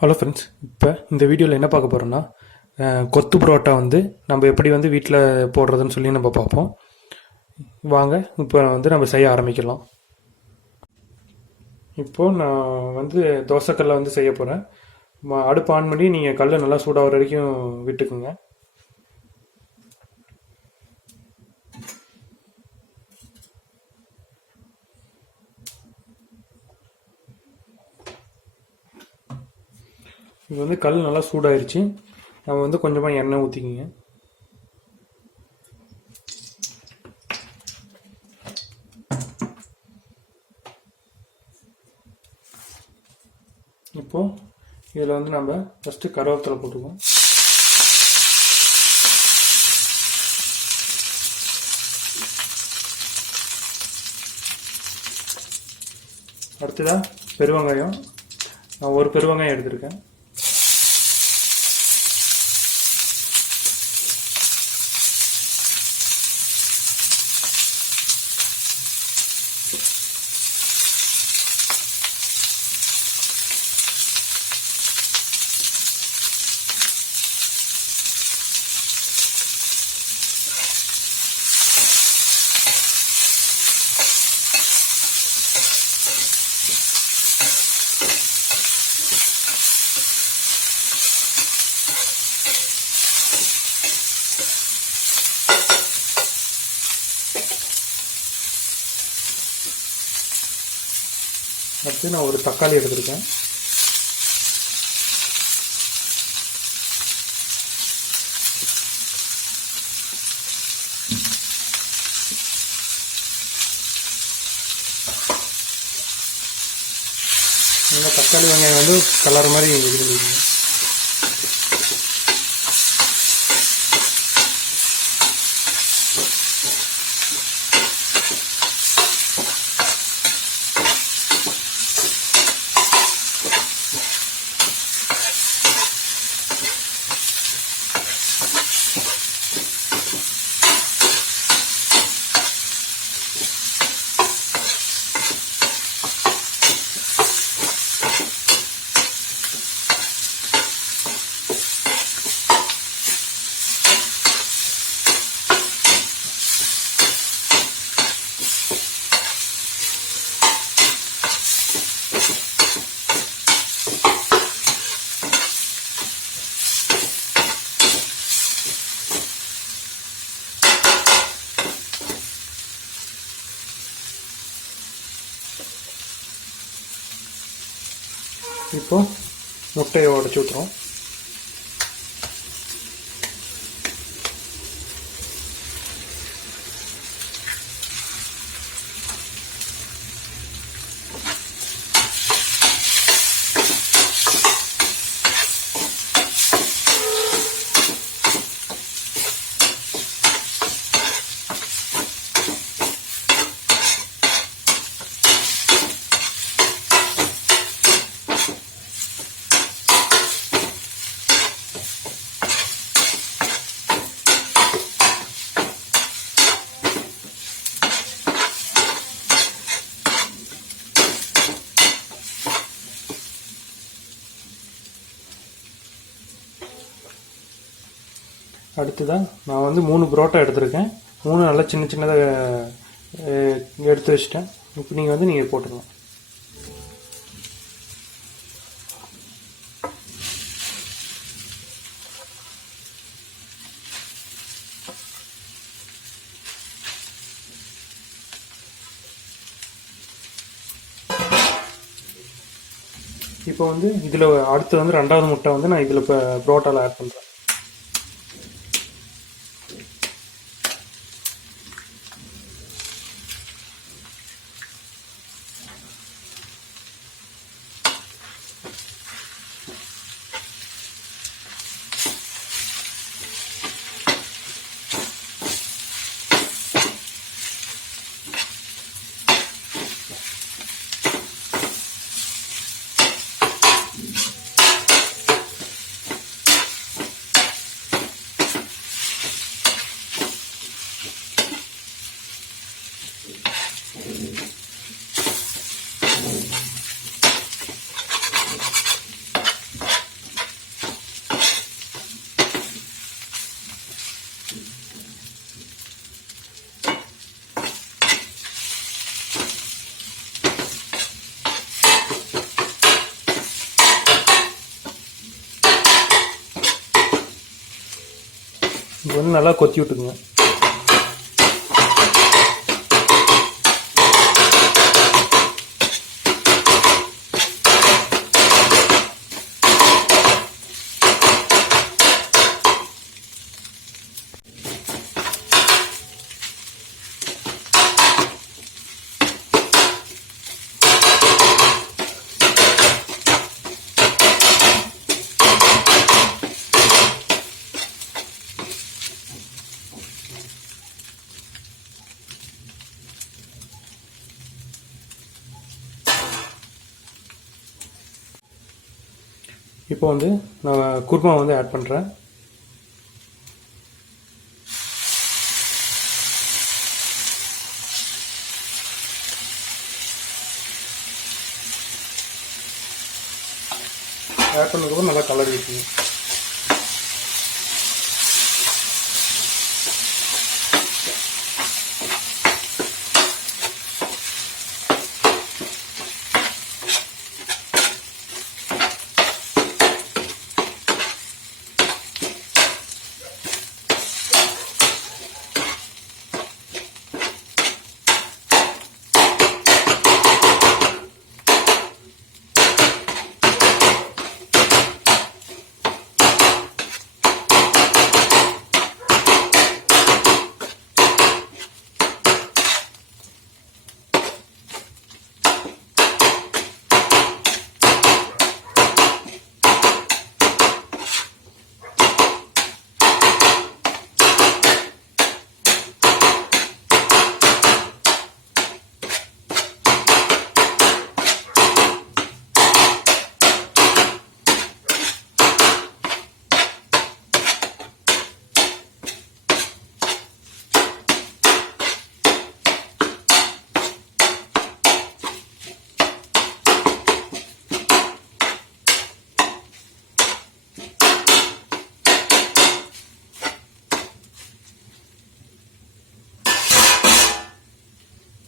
Hello friends, இப்போ இந்த வீடியோவில் என்ன பார்க்க போகிறோன்னா கொத்து புரோட்டா நம்ம எப்படி வீட்டில் போடுறதுன்னு சொல்லி நம்ம பார்ப்போம். வாங்க இப்போ நம்ம செய்ய ஆரம்பிக்கலாம். இப்போது நான் தோசைக்கல்லை செய்ய போகிறேன். அடுப்பு ஆன் பண்ணி நீங்கள் கல் நல்லா சூடாகிற வரைக்கும் விட்டுக்குங்க. இது கல் நல்லா சூடாயிருச்சு. நம்ம கொஞ்சமாக எண்ணெய் ஊற்றிக்கிங்க. இப்போது இதில் நம்ம ஃபஸ்ட்டு கருவேப்பிலை போட்டுக்குவோம். அடுத்ததாக பெருவெங்காயம். நான் ஒரு பெருவெங்காயம் எடுத்திருக்கேன். அடுத்து நான் ஒரு தக்காளி எடுத்திருக்கேன். இந்த தக்காளி வெங்காயம் கலர் மாதிரி இருந்துச்சு. இப்போ முட்டையை உடச்சி ஊற்றுறோம். அடுத்ததான் நான் 3 புரோட்டா எடுத்திருக்கேன். 3 நல்லா சின்ன சின்னதாக எடுத்து வச்சிட்டேன். இப்போ நீங்கள் போட்டுக்கலாம். இப்போ இதில் அடுத்து 2வது முட்டை நான் இதில் இப்போ புரோட்டாவில் ஆட் பண்ணுறேன். வந்து நல்லா கொத்தி விட்டுக்குங்க. இப்போ வந்து நான் குருமா வந்து ஆட் பண்ணுறேன். ஆட் பண்ணதுக்கப்புறம் நல்லா கலர் வைக்கணும்.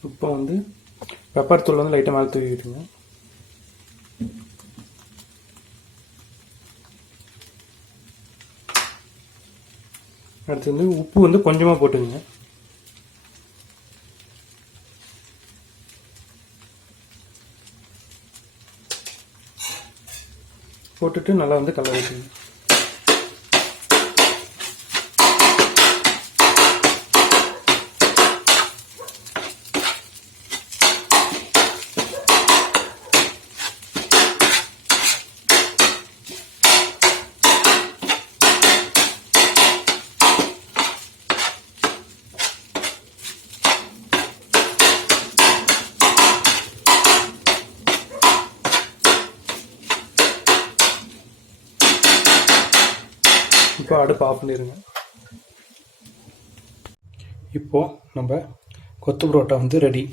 இப்போ வந்து பெப்பர் தூள் வந்து லைட்டாக மேலே தூக்கிட்டுங்க. அடுத்து வந்து உப்பு வந்து கொஞ்சமாக போட்டுங்க. போட்டுட்டு நல்லா வந்து கலர் வைக்கணும். இப்போ அடுப்பு ஆஃப் பண்ணிடுங்க. இப்போது நம்ம கொத்து பரோட்டா வந்து ரெடி.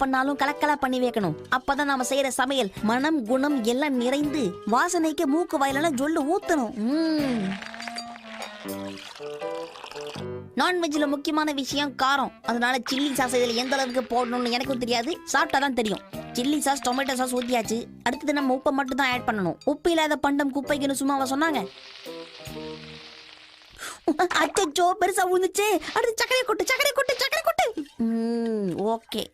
பண்ணாலும் கலக்கலா பண்ணி வைக்கணும். அப்பதான் நாம செய்யற சமையல் மனம் குணம் எல்லாம் நிறைந்து வாசனைக்கு மூக்கு வாயிலெல்லாம் ஜொல்லு ஊத்தணும். நான்வெஜ்ல முக்கியமான விஷயம் காரம். அதனால சில்லி சாஸ் இதுல எந்த அளவுக்கு போடணும்னு எனக்கும் தெரியாது, சாப்பிட்டாதான் தெரியும். சில்லி சாஸ் டொமேட்டோ சாஸ் ஊத்தியாச்சு. அடுத்தது நம்ம உப்பை மட்டும் தான் ஆட் பண்ணணும். உப்பு இல்லாத பண்டம் குப்பைக்குன்னு சும்மாவா சொன்னாங்க? அச்சோ பெருசா விழுந்துச்சு. அடுத்து சக்கரை கொட்டு. ஓகே.